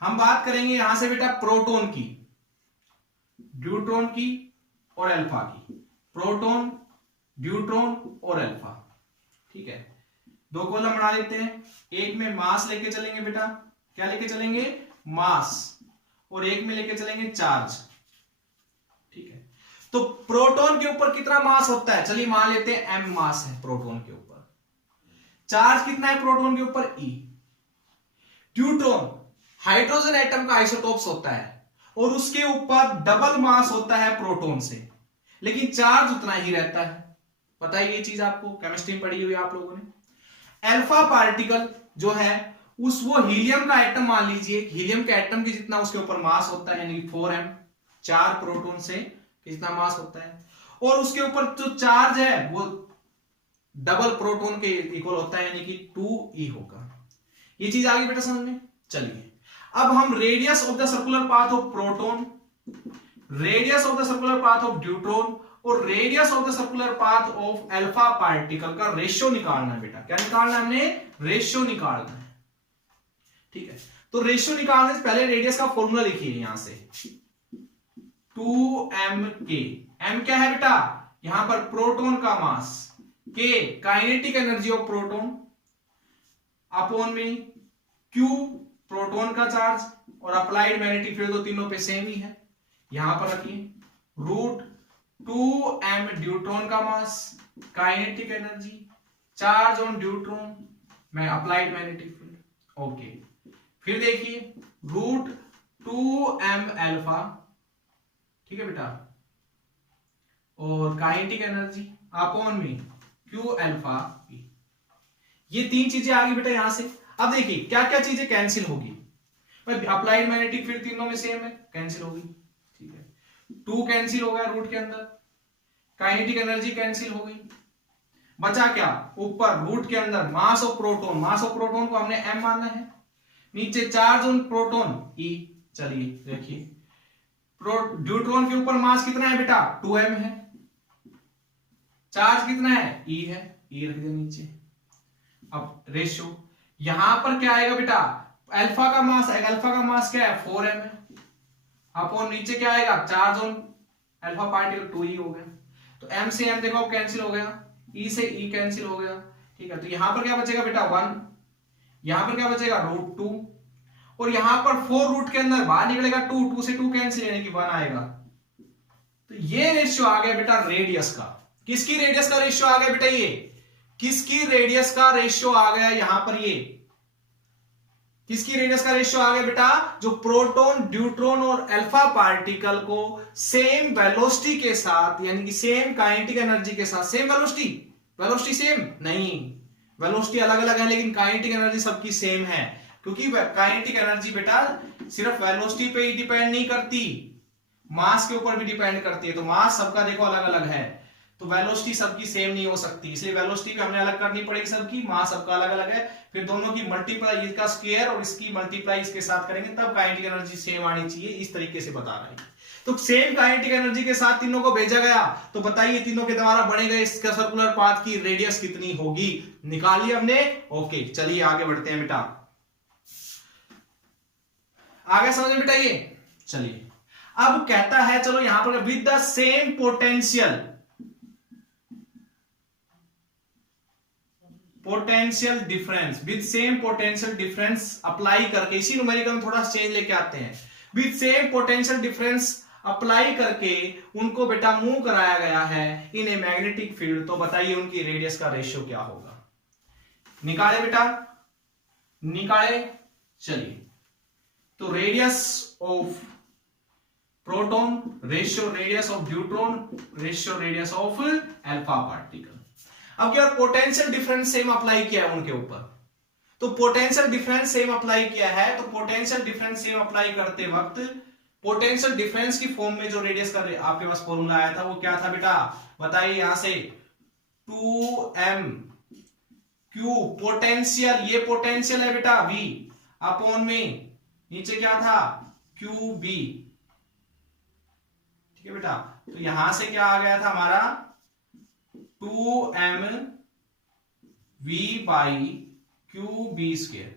हम बात करेंगे यहां से बेटा प्रोटॉन की, ड्यूट्रॉन की और अल्फा की। प्रोटॉन, ड्यूट्रॉन और अल्फा, ठीक है। दो कॉलम बना लेते हैं। एक में मास लेके चलेंगे बेटा, क्या लेके चलेंगे, मास, और एक में लेके चलेंगे चार्ज, ठीक है। तो प्रोटॉन के ऊपर कितना मास होता है, चलिए मान लेते हैं m मास है प्रोटॉन के ऊपर। चार्ज कितना है प्रोटॉन के ऊपर, E। ड्यूट्रॉन हाइड्रोजन एटम का आइसोटोप्स होता है और उसके ऊपर डबल मास होता है प्रोटॉन से, लेकिन चार्ज उतना ही रहता है। पता है ये चीज आपको, केमिस्ट्री में पढ़ी हुई आप लोगों ने। अल्फा पार्टिकल जो है उस वो हीलियम का एटम मान लीजिए, हीलियम के एटम के जितना उसके ऊपर मास होता है, यानी 4m, 4 प्रोटॉन से कितना मास होता है, और उसके ऊपर जो चार्ज है वो डबल प्रोटॉन के इक्वल होता है, यानी कि 2e होगा। ये चीज आ गई बेटा समझ में। चलिए अब हम radius of the circular path of proton, radius of the circular path of deuteron और radius of the circular path of alpha particle का रेशियो निकालना है बेटा। क्या निकालना है हमने, रेशियो निकालना है, ठीक है। तो रेशियो निकालने से पहले रेडियस का फॉर्मूला लिखिए यहां से, 2mk। m क्या है बेटा, यहां पर प्रोटॉन का मास, k kinetic energy of proton, upon में q प्रोटॉन का चार्ज और अप्लाइड मैग्नेटिक फील्ड, तो तीनों पे सेम ही है, यहां पर रखिए। रूट 2m ड्यूट्रॉन का mass, kinetic energy, charge on deuteron में अप्लाइड मैग्नेटिक फील्ड, ओके। फिर देखिए रूट 2m अल्फा, ठीक है बेटा, और काइनेटिक एनर्जी अपॉन में q अल्फा p। ये तीन चीजें आ गई बेटा यहां से। अब देखिए क्या क्या चीजें कैंसिल होगी, अप्लाइड मैग्नेटिक फील्ड तीनों में सेम है, कैंसिल होगी, ठीक है। 2 कैंसिल हो गया रूट के अंदर, काइनेटिक एनर्जी कैंसिल हो गई, बचा क्या ऊपर रूट के अंदर मास of proton, mass of proton को हमने m मानना है, नीचे चार्ज ऑन प्रोटॉन E। चलिए देखिए ड्यूट्रॉन के ऊपर मास कितना है बेटा, 2m है, चार्ज कितना है, E है, E रख दिया नीचे। अब रेशियो यहां पर क्या आएगा बेटा, अल्फा का मास आएगा, अल्फा का मास क्या है, 4m है, अपॉन नीचे क्या आएगा, charge on alpha particle 2e हो गया। तो m से m देखो कैंसिल हो गया, e से e कैंसिल हो गया, ठीक है। तो यहां पर क्या बचेगा बेटा 1, यहां पर क्या बचेगा रूट 2, और यहां पर 4 रूट के अंदर बाहर निकलेगा 2, 2 से 2 कैंसिल, यानी कि 1 आएगा। तो ये रेशियो आ गया बेटा रेडियस का। किसकी रेडियस का रेशियो आ गया बेटा, ये किसकी रेडियस का रेशियो आ गया यहां पर, ये किसकी रेडियस का रेशियो आ गया बेटा, जो प्रोटॉन, ड्यूट्रॉन और अल्फा पार्टिकल को सेम वेलोसिटी के साथ, यानी कि सेम काइनेटिक एनर्जी के साथ, सेम वेलोसिटी, वेलोसिटी सेम नहीं, वेलोसिटी अलग अलग है लेकिन काइनेटिक एनर्जी सबकी सेम है, क्योंकि काइनेटिक एनर्जी बेटा सिर्फ वेलोसिटी पे ही डिपेंड नहीं करती, मास के ऊपर भी डिपेंड करती है। तो मास सबका देखो अलग अलग है, तो वेलोसिटी सबकी सेम नहीं हो सकती, इसलिए वेलोसिटी भी हमने अलग करनी पड़ेगी सबकी, मास सबका अलग अलग है। फिर दोनों की मल्टीप्लाई, इसका स्क्वायर और इसकी मल्टीप्लाई इसके साथ करेंगे तब काइनेटिक एनर्जी सेम आनी चाहिए, इस तरीके से बता रहा है। तो सेम काइनेटिक एनर्जी के साथ तीनों को भेजा गया, तो बताइए तीनों के द्वारा बने गए इसका सर्कुलर पाथ की रेडियस कितनी होगी, निकाली हमने, ओके। चलिए आगे बढ़ते हैं बेटा, आगे समझे बेटा ये। चलिए अब कहता है चलो यहां पर with the same potential, potential difference, with same potential difference apply करके, इसी न्यूमेरिकल में थोड़ा चेंज लेके आते हैं, with same potential difference apply करके उनको बेटा मूव कराया गया है इन ए मैग्नेटिक फील्ड। तो बताइए उनकी रेडियस का रेशियो क्या होगा, निकाले बेटा, निकाले। चलिए तो radius of proton ratio radius of deuteron ratio radius of alpha particle. अब क्या पोटेंशियल डिफरेंस सेम अप्लाई किया है उनके ऊपर, तो पोटेंशियल डिफरेंस सेम अप्लाई किया है, तो पोटेंशियल डिफरेंस सेम अप्लाई करते वक्त पोटेंशियल डिफरेंस की फॉर्म में जो रेडियस का आपके पास फॉर्मूला आया था वो क्या था बेटा, बताइए यहां से 2m क्यू पोटेंशियल, ये पोटेंशियल है बेटा v अपॉन में नीचे क्या था क्यू बी, ठीक है बेटा। तो यहां से क्या आ गया था हमारा 2m v by q B square,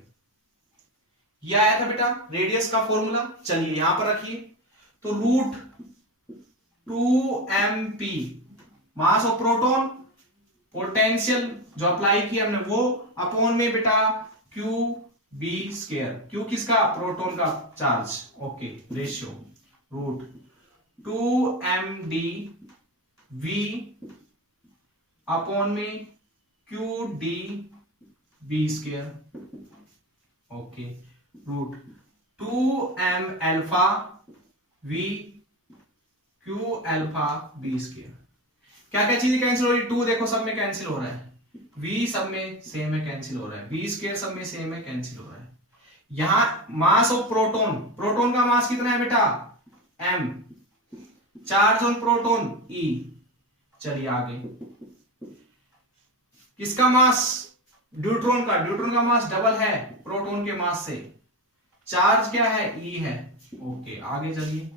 यह आया था बेटा रेडियस का फॉर्मूला। चलिए यहां पर रखिए, तो root 2mp mass of proton, potential जो अप्लाई किया हमने वो, अपॉन में बेटा क्यू बी स्क्वायर, क्यू किसका प्रोटॉन का charge, okay ratio root 2md v upon में Q D B square, okay root 2m alpha v Q alpha B square. क्या क्या चीजें कैंसिल हो रही है, 2 देखो सब में कैंसिल हो रहा है, v सब में सेम है कैंसिल हो रहा है, बी स्क्वायर सब में सेम है कैंसिल हो रहा है। यहां मास ऑफ प्रोटॉन, प्रोटॉन का मास कितना है बेटा m, charge on proton e। चलिए आगे, किसका मास ड्यूट्रॉन का, ड्यूट्रॉन का मास डबल है प्रोटॉन के मास से, चार्ज क्या है e है, ओके आगे चलिए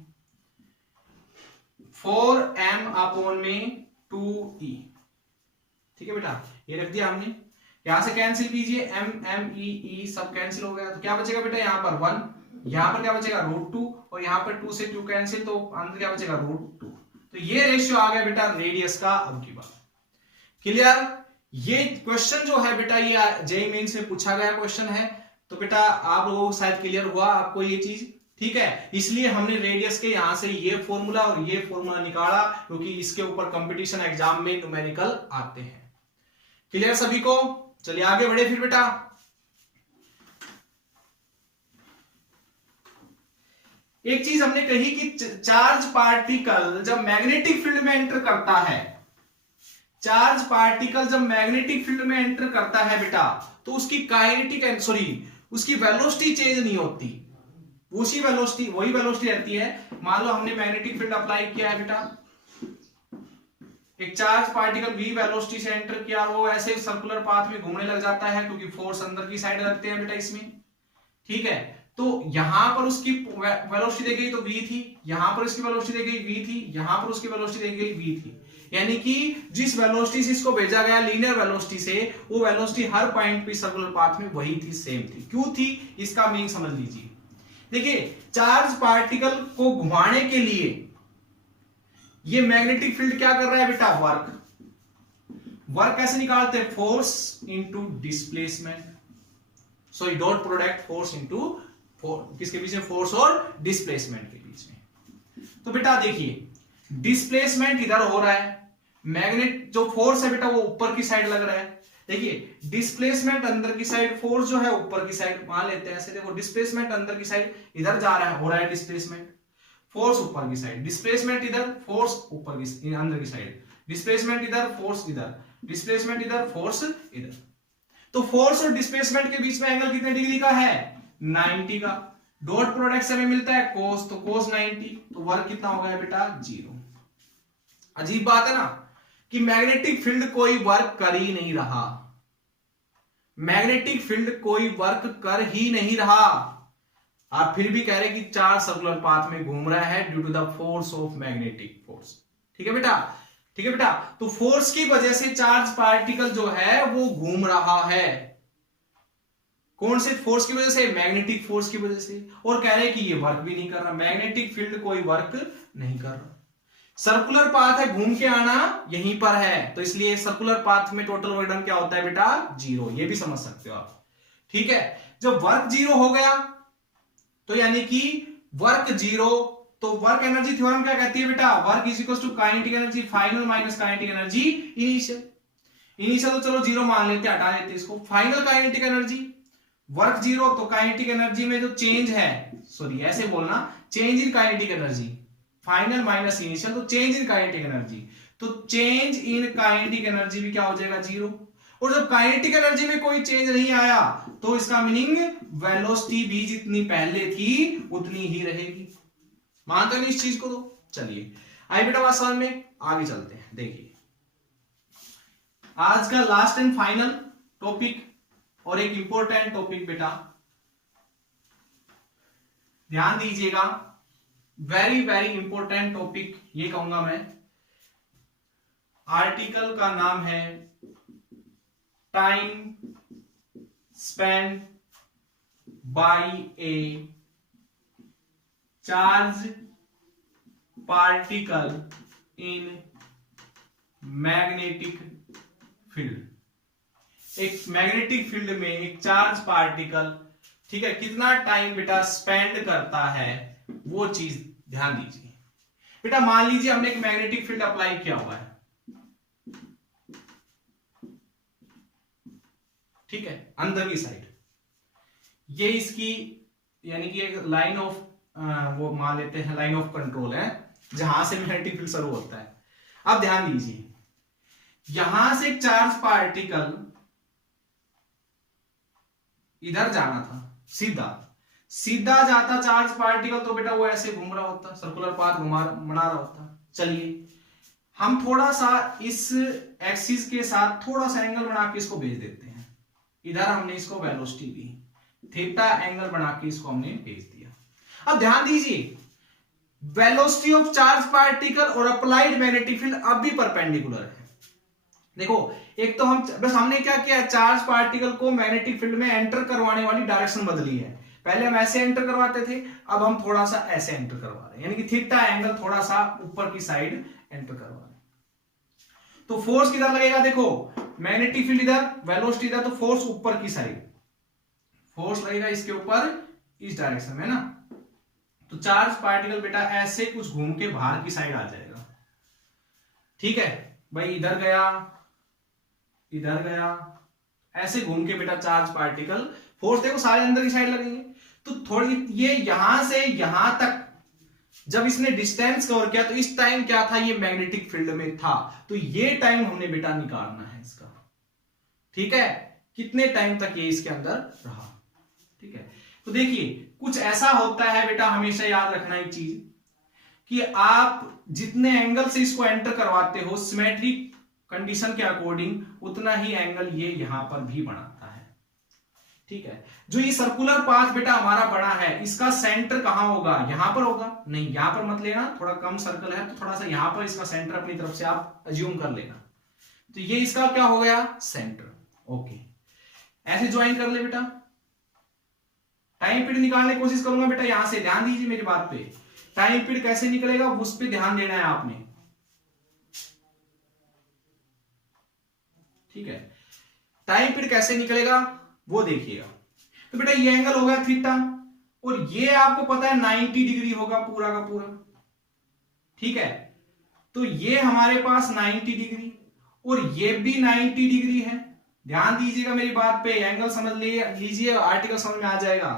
4m अपॉन में 2e, ठीक है बेटा ये रख दिया हमने। यहां से कैंसिल कीजिए m m e e सब कैंसिल हो गया, तो क्या बचेगा बेटा यहाँ पर 1, यहां पर क्या बचेगा रूट 2, और यहां पर 2 से 2 कैंसिल, तो अंदर क्या बचेगा रूट 2। तो ये रेशियो आ गया बेटा रेडियस का। अब की बात क्लियर, ये क्वेश्चन जो है बेटा ये जेईई मेंस में पूछा गया क्वेश्चन है, तो बेटा आप लोगों को शायद क्लियर हुआ आपको ये चीज, ठीक है। इसलिए हमने रेडियस के यहां से ये फॉर्मूला और ये फॉर्मूला निकाला, क्योंकि इसके ऊपर कंपटीशन एग्जाम में न्यूमेरिकल आते हैं। क्लियर सभी को, चलिए आगे बढ़े फिर बेटा। एक चीज हमने कही कि चार्ज पार्टिकल जब मैग्नेटिक फील्ड में एंटर करता है, चार्ज पार्टिकल जब मैग्नेटिक फील्ड में एंटर करता है बेटा, तो उसकी काइनेटिक सॉरी उसकी वेलोसिटी चेंज नहीं होती, उसी वेलोसिटी वही वेलोसिटी रहती है। मान लो हमने मैग्नेटिक फील्ड अप्लाई किया है बेटा, एक चार्ज पार्टिकल v वेलोसिटी से एंटर किया, वो ऐसे सर्कुलर पाथ में घूमने लग जाता है, क्योंकि फोर्स अंदर की साइड लगते हैं बेटा इसमें, ठीक है। तो यहां पर उसकी वेलोसिटी दी गई तो v थी, यहां पर उसकी वेलोसिटी दी गई v थी, यहां पर उसकी वेलोसिटी दी गई v थी, यानी कि जिस वेलोसिटी से इसको भेजा गया लीनियर वेलोसिटी से, वो वेलोसिटी हर पॉइंट पे सर्कुलर पाथ में वही थी, सेम थी। क्यों थी इसका मीनिंग समझ लीजिए। देखिए चार्ज पार्टिकल को घुमाने के लिए ये मैग्नेटिक फील्ड क्या कर रहा है बेटा, वर्क कैसे निकालते हैं, force into displacement, sorry dot product force into किसके बीच में, फोर्स और डिस्प्लेसमेंट के बीच में। तो बेटा देखिए डिस्प्लेसमेंट इधर हो रहा है, मैग्नेट जो फोर्स है बेटा वो ऊपर की साइड लग रहा है। देखिए डिस्प्लेसमेंट अंदर की साइड, फोर्स जो है ऊपर की साइड, मान लेते हैं ऐसे, देखो डिस्प्लेसमेंट अंदर की साइड इधर जा रहा है, हो रहा है डिस्प्लेसमेंट, फोर्स ऊपर की साइड, डिस्प्लेसमेंट इधर, फोर्स ऊपर की अंदर की साइड, डिस्प्लेसमेंट इधर, फोर्स इधर, डिस्प्लेसमेंट इधर, फोर्स इधर। तो फोर्स और डिस्प्लेसमेंट के बीच में एंगल कितने डिग्री का है, 90 का। डॉट प्रोडक्ट से हमें मिलता है कोस, तो कोस 90, तो वर्क कितना हो गया बेटा 0। अजीब बात है ना कि मैग्नेटिक फील्ड कोई वर्क कर ही नहीं रहा, मैग्नेटिक फील्ड कोई वर्क कर ही नहीं रहा, आप फिर भी कह रहे कि चार्ज सर्कुलर पाथ में घूम रहा है due to the force of magnetic force. ठीक है बेटा, ठीक है बेटा। तो फोर्स की वजह से चार्ज पार्टिकल जो है वो घूम रहा है, कौन से फोर्स की वजह से, मैग्नेटिक फोर्स की वजह से, और कह रहे हैं कि ये वर्क भी नहीं कर रहा, मैग्नेटिक फील्ड कोई वर्क नहीं कर रहा। सर्कुलर पाथ है, घूम के आना यहीं पर है, तो इसलिए सर्कुलर पाथ में टोटल वर्क डन क्या होता है बेटा 0, ये भी समझ सकते हो आप। ठीक है, जब वर्क 0 हो गया तो यानी कि वर्क 0, तो वर्क एनर्जी थ्योरम क्या कहती है बेटा, work is equal to kinetic energy final minus kinetic energy initial. Initial तो चलो 0 मान लेते हैं, हटा देते इसको। फाइनल काइनेटिक एनर्जी, वर्क 0 तो काइनेटिक एनर्जी में जो चेंज है, सॉरी ऐसे बोलना, change in kinetic energy, final minus initial तो चेंज इन काइनेटिक एनर्जी, तो चेंज इन काइनेटिक एनर्जी भी क्या हो जाएगा 0। और जब काइनेटिक एनर्जी में कोई चेंज नहीं आया तो इसका मीनिंग वेलोसिटी भी जितनी पहले थी उतनी ही रहेगी। मानते नहीं इस चीज को? तो चलिए आई बेटा बात समझ में, आगे चलते हैं। देखिए आज का लास्ट एंड फाइनल टॉपिक और एक इंपॉर्टेंट टॉपिक बेटा, ध्यान दीजिएगा, वेरी वेरी इंपॉर्टेंट टॉपिक ये कहूंगा मैं। आर्टिकल का नाम है time spend by A charge particle in magnetic field. एक मैग्नेटिक फील्ड में एक चार्ज पार्टिकल, ठीक है, कितना टाइम बेटा स्पेंड करता है, वो चीज ध्यान दीजिए बेटा। मान लीजिए हमने एक मैग्नेटिक फील्ड अप्लाई किया हुआ है, ठीक है, अंदर की साइड, ये इसकी यानी कि एक लाइन ऑफ वो मान लेते हैं लाइन ऑफ कंट्रोल है, जहां से मैग्नेटिक फील्ड शुरू होता है। अब ध्यान दीजिए, यहां से एक चार्ज पार्टिकल इधर जाना था, सीधा सीधा जाता चार्ज पार्टिकल, तो बेटा वो ऐसे घूम रहा होता, सर्कुलर पाथ बना रहा होता। चलिए हम थोड़ा सा इस एक्सिस के साथ थोड़ा सा एंगल बना के इसको भेज देते हैं, इधर हमने इसको वेलोसिटी दी, थीटा एंगल बना के इसको हमने भेज दिया। अब ध्यान दीजिए, वेलोसिटी ऑफ चार्ज पार्टिकल और अप्लाइड मैग्नेटिक फील्ड अब भी परपेंडिकुलर है। देखो, एक तो हम बस हमने क्या किया, चार्ज पार्टिकल को मैग्नेटिक फील्ड में एंटर करवाने वाली डायरेक्शन बदली है। पहले हम ऐसे एंटर करवाते थे, अब हम थोड़ा सा ऐसे एंटर करवा रहे हैं, यानी कि थीटा एंगल थोड़ा सा ऊपर की साइड एंटर करवा रहे हैं। तो फोर्स किधर लगेगा, देखो मैग्नेटिक फील्ड इधर, वेलोसिटी इधर, तो फोर्स ऊपर की साइड, फोर्स लगेगा इसके ऊपर इस डायरेक्शन में ना। तो चार्ज पार्टिकल बेटा ऐसे कुछ घूम के बाहर की साइड आ जाएगा, ठीक है भाई, इधर गया इधर गया, ऐसे घूम के बेटा चार्ज पार्टिकल, फोर्स देखो सारे अंदर की साइड लगेंगे। तो थोड़ी ये यहां से यहां तक जब इसने डिस्टेंस कवर किया, तो इस टाइम क्या था, ये मैग्नेटिक फील्ड में था, तो ये टाइम हमने बेटा निकालना है इसका, ठीक है, कितने टाइम तक ये इसके अंदर रहा, ठीक है। तो देखिए कुछ ऐसा होता है बेटा, हमेशा याद रखना एक चीज, कि आप जितने एंगल से इसको एंटर करवाते हो सिमेट्रिक कंडीशन के अकॉर्डिंग, उतना ही एंगल ये यहां पर भी बनाता है, ठीक है। जो ये सर्कुलर पाथ बेटा हमारा बना है, इसका सेंटर कहां होगा, यहां पर होगा, नहीं यहां पर मत लेना, थोड़ा कम सर्कल है तो थोड़ा सा यहां पर इसका सेंटर अपनी तरफ से आप अज्यूम कर लेना। तो ये इसका क्या हो गया, सेंटर, ओके। ऐसे ज्वाइन कर ले बेटा। टाइम पीरियड निकालने की कोशिश करूंगा बेटा, यहां से ध्यान दीजिए मेरी बात पे। टाइम पीरियड कैसे निकलेगा उस पर ध्यान देना है आपने, ठीक है। टाइम पीरियड कैसे निकलेगा वो देखिएगा। तो बेटा ये एंगल होगा थीटा, और ये आपको पता है 90 डिग्री होगा पूरा का पूरा, ठीक है। तो ये हमारे पास 90 डिग्री और ये भी 90 डिग्री है। ध्यान दीजिएगा मेरी बात पे, एंगल समझ लीजिए, आर्टिकल समझ में आ जाएगा।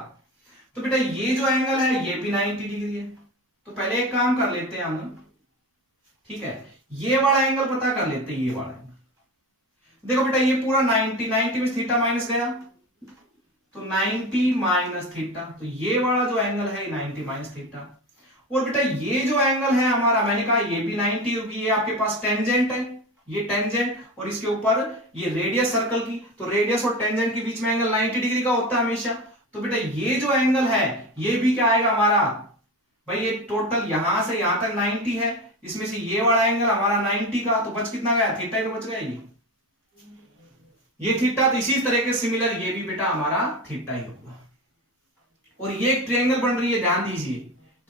तो बेटा ये जो एंगल है ये भी 90 डिग्री है। तो पहले एक काम कर लेते हैं हम, ठीक है, ये वाला एंगल पता कर लेते हैं, ये वाला एंगल देखो बेटा, ये पूरा 90 में थीटा माइनस गया, तो 90 माइनस थीटा, तो ये वाला जो एंगल है 90 माइनस थीटा। और बेटा ये जो एंगल है हमारा, मैंने कहा ये भी 90, क्योंकि ये आपके पास टेंजेंट है, ये टेंजेंट, और इसके ऊपर ये रेडियस सर्कल की, तो रेडियस और टेंजेंट के बीच में एंगल 90 डिग्री का होता है हमेशा। तो बेटा ये जो एंगल है ये भी क्या आएगा हमारा, भाई ये टोटल यहां से यहां तक 90 है, इसमें से ये वाला एंगल हमारा 90 का, तो बच कितना गया, थीटा ही तो बच गया ये थीटा। तो इसी तरह के सिमिलर ये भी बेटा हमारा थीटा ही होगा। और ये एक ट्रायंगल बन रही है, ध्यान दीजिए,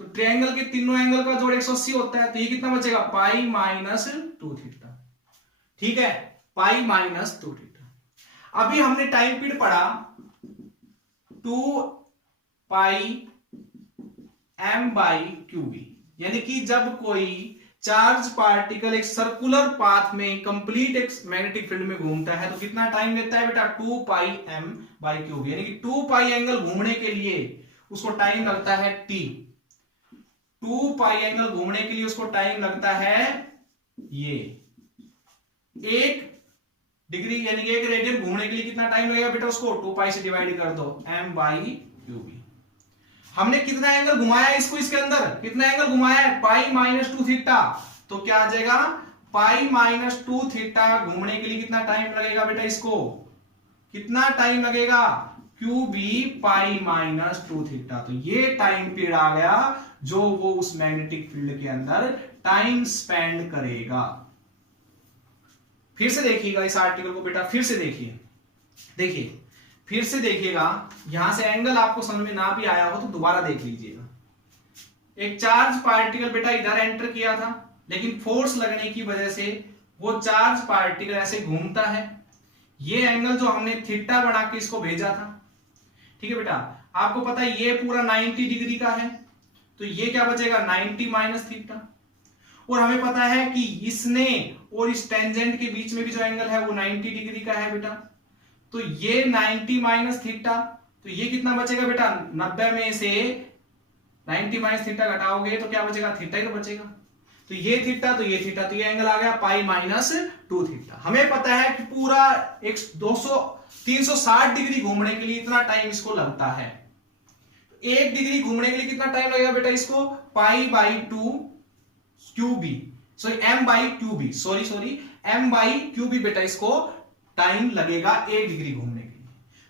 तो ट्रायंगल के तीनों एंगल का जोड़ 180 होता है, तो ये कितना बचेगा, पाई माइनस 2 थीटा, ठीक है, पाई माइनस 2 थीटा। अभी हमने टाइम पीरियड पढ़ा 2 पाई m बाई क्यूबी, यानी कि जब कोई चार्ज पार्टिकल एक सर्कुलर पाथ में कंप्लीट एक मैग्नेटिक फील्ड में घूमता है, तो कितना टाइम लेता है बेटा, 2 पाई m बाई क्यूब, यानी कि 2 पाई एंगल घूमने के लिए उसको टाइम लगता है t। 2 पाई एंगल घूमने के लिए उसको टाइम लगता है ये 1 डिग्री, यानी कि 1 रेडियन घूमने के लिए कितना टाइम लगेगा बेटा, उसको 2 पाई से डिवाइड कर दो, m बाई क्यूबी। हमने कितना एंगल घुमाया इसको, इसके अंदर कितना एंगल घुमाया है, पाई माइनस 2 थीटा, तो क्या आ जाएगा, पाई माइनस 2 थीटा घूमने के लिए कितना टाइम लगेगा बेटा, इसको कितना टाइम लगेगा, q B pi minus 2 theta. तो ये टाइम पीरियड आ गया जो वो उस मैग्नेटिक फील्ड के अंदर टाइम स्पेंड करेगा। फिर से देखिएगा इस आर्टिकल को बेटा, फिर से देखिए फिर से देखिएगा, यहां से एंगल आपको समझ में ना भी आया हो तो दोबारा देख लीजिएगा। एक चार्ज पार्टिकल बेटा इधर एंटर किया था, लेकिन फोर्स लगने की वजह से वो चार्ज पार्टिकल ऐसे घूमता है। ये एंगल जो हमने थीटा बना के इसको भेजा था, ठीक है बेटा, आपको पता है ये पूरा 90 डिग्री का है, तो ये क्या बचेगा 90 माइनस थीटा। और हमें पता है कि इसने और इस टेंजेंट के बीच में भी जो एंगल है वो 90 डिग्री का है बेटा, तो ये 90 माइनस थीटा, तो ये कितना बचेगा बेटा, 90 में से 90 माइनस थीटा घटाओगे तो क्या बचेगा, थीटा ही तो बचेगा। तो ये थीटा, तो ये थीटा, तो ये एंगल आ गया पाई माइनस 2 थीटा। हमें पता है कि पूरा 360 डिग्री घूमने के लिए इतना टाइम इसको लगता है। 1 डिग्री घूमने के लिए कितना टाइम लगेगा बेटा इसको, pi by 2 q B, sorry m by q B, sorry m by q B बेटा इसको टाइम लगेगा 1 डिग्री घूमने के लिए।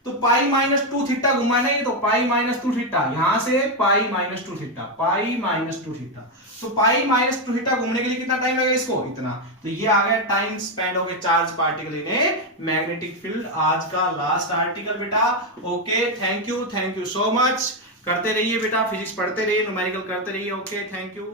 तो पाई माइनस 2 थीटा घुमाना है, तो पाई माइनस 2 थीटा, यहां से पाई माइनस 2 थीटा, पाई माइनस 2 थीटा, तो पाई माइनस 2 थीटा घूमने के लिए कितना टाइम लगेगा इसको, इतना। तो ये आ गया टाइम स्पेंड हो गया charge particle in magnetic field. आज का लास्ट आर्टिकल बेटा। Okay, thank you so much. करते रहिए बेटा, फिजिक्स पढ़ते रहिए, न्यूमेरिकल करते रहिए। Okay, thank you.